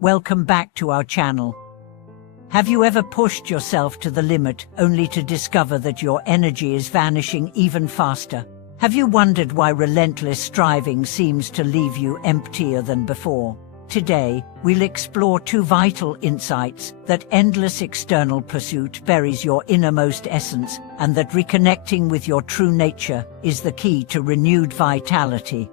Welcome back to our channel. Have you ever pushed yourself to the limit only to discover that your energy is vanishing even faster? Have you wondered why relentless striving seems to leave you emptier than before? Today, we'll explore two vital insights: that endless external pursuit buries your innermost essence, and that reconnecting with your true nature is the key to renewed vitality.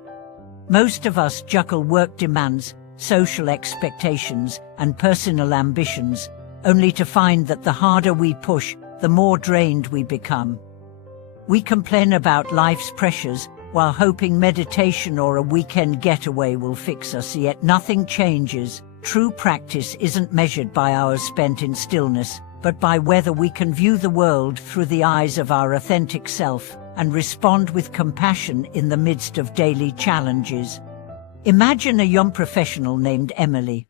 Most of us juggle work demands, social expectations, and personal ambitions, only to find that the harder we push, the more drained we become. We complain about life's pressures, while hoping meditation or a weekend getaway will fix us, yet nothing changes. True practice isn't measured by hours spent in stillness, but by whether we can view the world through the eyes of our authentic self, and respond with compassion in the midst of daily challenges. Imagine a young professional named Emily.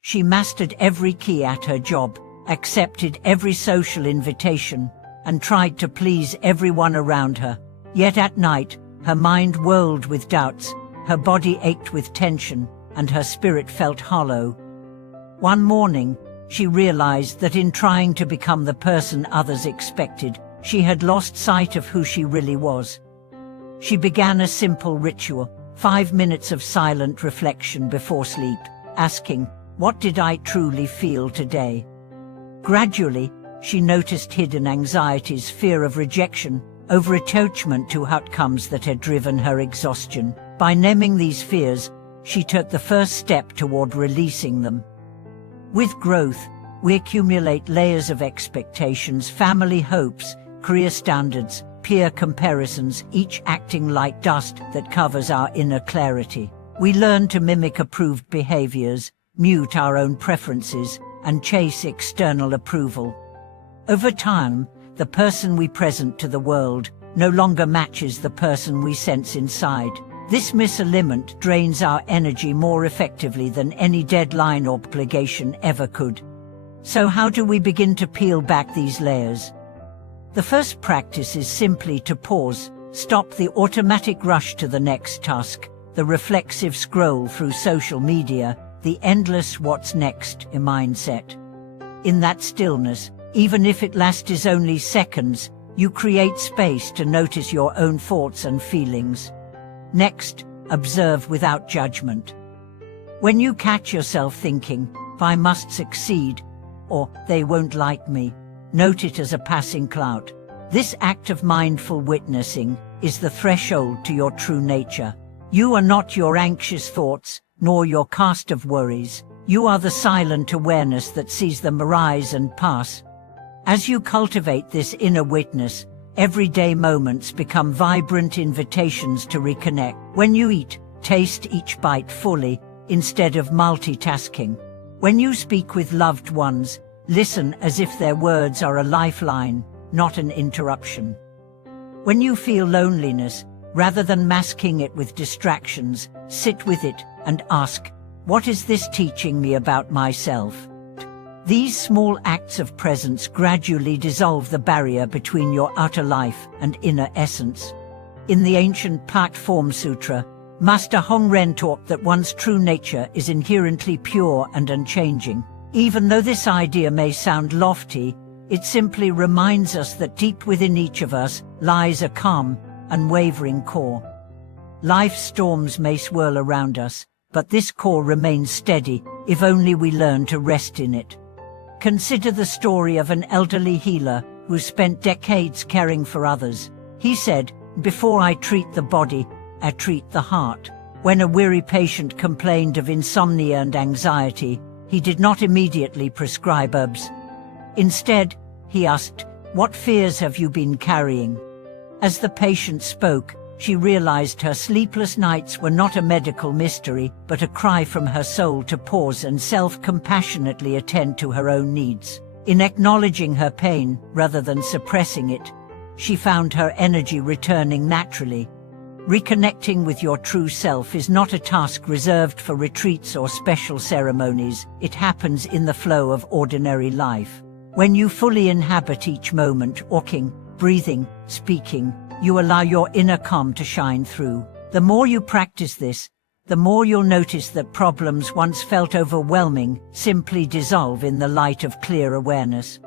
She mastered every key at her job, accepted every social invitation, and tried to please everyone around her. Yet at night, her mind whirled with doubts, her body ached with tension, and her spirit felt hollow. One morning, she realized that in trying to become the person others expected, she had lost sight of who she really was. She began a simple ritual: 5 minutes of silent reflection before sleep, asking, "What did I truly feel today?" Gradually, she noticed hidden anxieties: fear of rejection, over-attachment to outcomes that had driven her exhaustion. By naming these fears, she took the first step toward releasing them. With growth, we accumulate layers of expectations, family hopes, career standards, peer comparisons, each acting like dust that covers our inner clarity. We learn to mimic approved behaviors, mute our own preferences, and chase external approval. Over time, the person we present to the world no longer matches the person we sense inside. This misalignment drains our energy more effectively than any deadline or obligation ever could. So how do we begin to peel back these layers? The first practice is simply to pause, stop the automatic rush to the next task, the reflexive scroll through social media, the endless "what's next" mindset. In that stillness, even if it lasts only seconds, you create space to notice your own thoughts and feelings. Next, observe without judgment. When you catch yourself thinking, "I must succeed," or "they won't like me," note it as a passing cloud. This act of mindful witnessing is the threshold to your true nature. You are not your anxious thoughts, nor your cast of worries. You are the silent awareness that sees them arise and pass. As you cultivate this inner witness, everyday moments become vibrant invitations to reconnect. When you eat, taste each bite fully, instead of multitasking. When you speak with loved ones, listen as if their words are a lifeline, not an interruption. When you feel loneliness, rather than masking it with distractions, sit with it and ask, "What is this teaching me about myself?" These small acts of presence gradually dissolve the barrier between your outer life and inner essence. In the ancient Platform Sutra, Master Hongren taught that one's true nature is inherently pure and unchanging. Even though this idea may sound lofty, it simply reminds us that deep within each of us lies a calm, unwavering core. Life's storms may swirl around us, but this core remains steady if only we learn to rest in it. Consider the story of an elderly healer who spent decades caring for others. He said, "Before I treat the body, I treat the heart." When a weary patient complained of insomnia and anxiety, he did not immediately prescribe herbs. Instead, he asked, "What fears have you been carrying?" As the patient spoke, she realized her sleepless nights were not a medical mystery, but a cry from her soul to pause and self-compassionately attend to her own needs. In acknowledging her pain, rather than suppressing it, she found her energy returning naturally. Reconnecting with your true self is not a task reserved for retreats or special ceremonies. It happens in the flow of ordinary life. When you fully inhabit each moment, walking, breathing, speaking, you allow your inner calm to shine through. The more you practice this, the more you'll notice that problems once felt overwhelming simply dissolve in the light of clear awareness.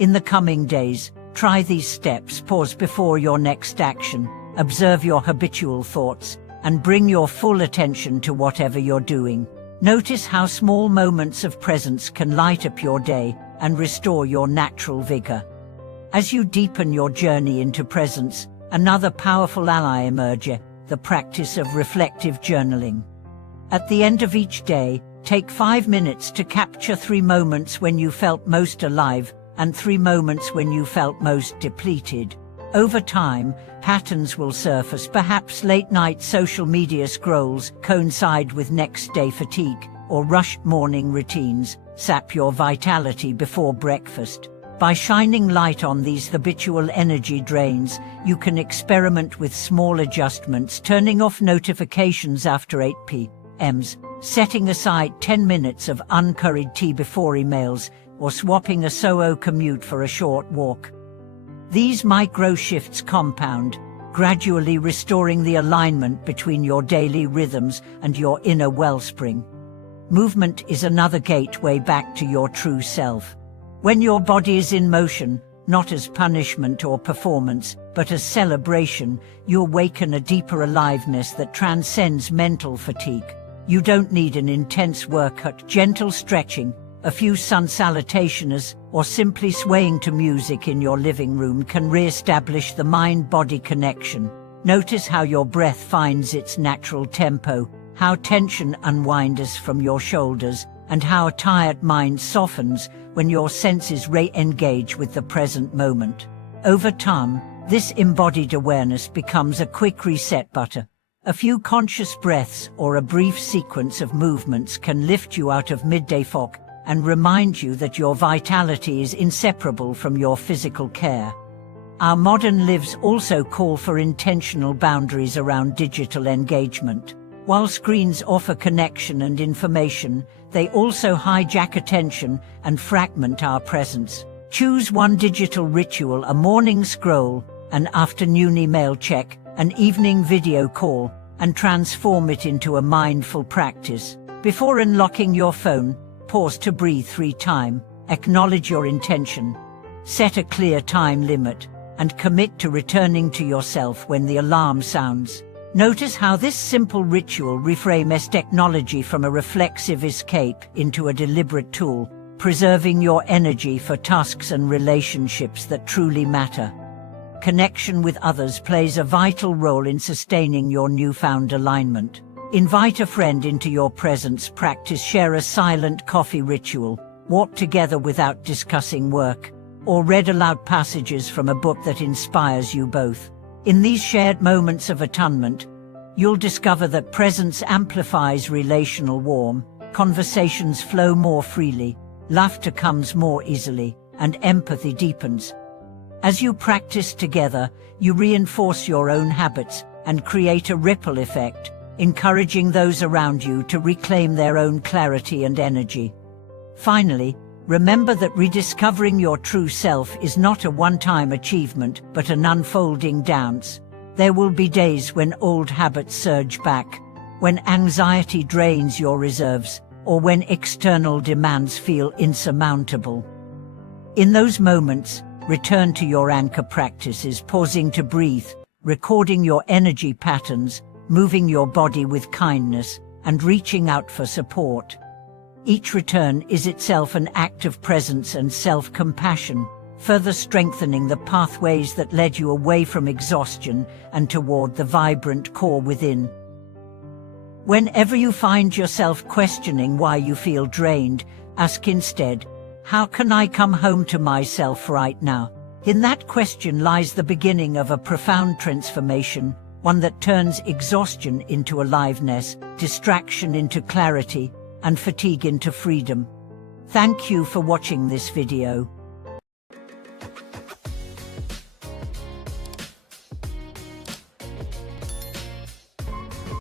In the coming days, try these steps. Pause before your next action, observe your habitual thoughts, and bring your full attention to whatever you're doing. Notice how small moments of presence can light up your day and restore your natural vigor. As you deepen your journey into presence, another powerful ally emerges, the practice of reflective journaling. At the end of each day, take 5 minutes to capture 3 moments when you felt most alive and 3 moments when you felt most depleted. Over time, patterns will surface. Perhaps late-night social media scrolls coincide with next-day fatigue, or rushed morning routines sap your vitality before breakfast. By shining light on these habitual energy drains, you can experiment with small adjustments, turning off notifications after 8 p.m., setting aside 10 minutes of uncurried tea before emails, or swapping a solo commute for a short walk. These micro shifts compound, gradually restoring the alignment between your daily rhythms and your inner wellspring. Movement is another gateway back to your true self. When your body is in motion, not as punishment or performance, but as celebration, you awaken a deeper aliveness that transcends mental fatigue. You don't need an intense workout. Gentle stretching, a few sun salutations, or simply swaying to music in your living room can re-establish the mind-body connection. Notice how your breath finds its natural tempo, how tension unwinds from your shoulders, and how a tired mind softens when your senses re-engage with the present moment. Over time, this embodied awareness becomes a quick reset button. A few conscious breaths or a brief sequence of movements can lift you out of midday fog and remind you that your vitality is inseparable from your physical care. Our modern lives also call for intentional boundaries around digital engagement. While screens offer connection and information, they also hijack attention and fragment our presence. Choose one digital ritual: a morning scroll, an afternoon email check, an evening video call, and transform it into a mindful practice. Before unlocking your phone, pause to breathe 3 times, acknowledge your intention, set a clear time limit, and commit to returning to yourself when the alarm sounds. Notice how this simple ritual reframes technology from a reflexive escape into a deliberate tool, preserving your energy for tasks and relationships that truly matter. Connection with others plays a vital role in sustaining your newfound alignment. Invite a friend into your presence. Practice share a silent coffee ritual, walk together without discussing work, or read aloud passages from a book that inspires you both. In these shared moments of attunement, you'll discover that presence amplifies relational warmth, conversations flow more freely, laughter comes more easily, and empathy deepens. As you practice together, you reinforce your own habits and create a ripple effect, encouraging those around you to reclaim their own clarity and energy. Finally, remember that rediscovering your true self is not a one-time achievement, but an unfolding dance. There will be days when old habits surge back, when anxiety drains your reserves, or when external demands feel insurmountable. In those moments, return to your anchor practices, pausing to breathe, recording your energy patterns, moving your body with kindness, and reaching out for support. Each return is itself an act of presence and self-compassion, further strengthening the pathways that led you away from exhaustion and toward the vibrant core within. Whenever you find yourself questioning why you feel drained, ask instead, how can I come home to myself right now? In that question lies the beginning of a profound transformation, one that turns exhaustion into aliveness, distraction into clarity, and fatigue into freedom. Thank you for watching this video.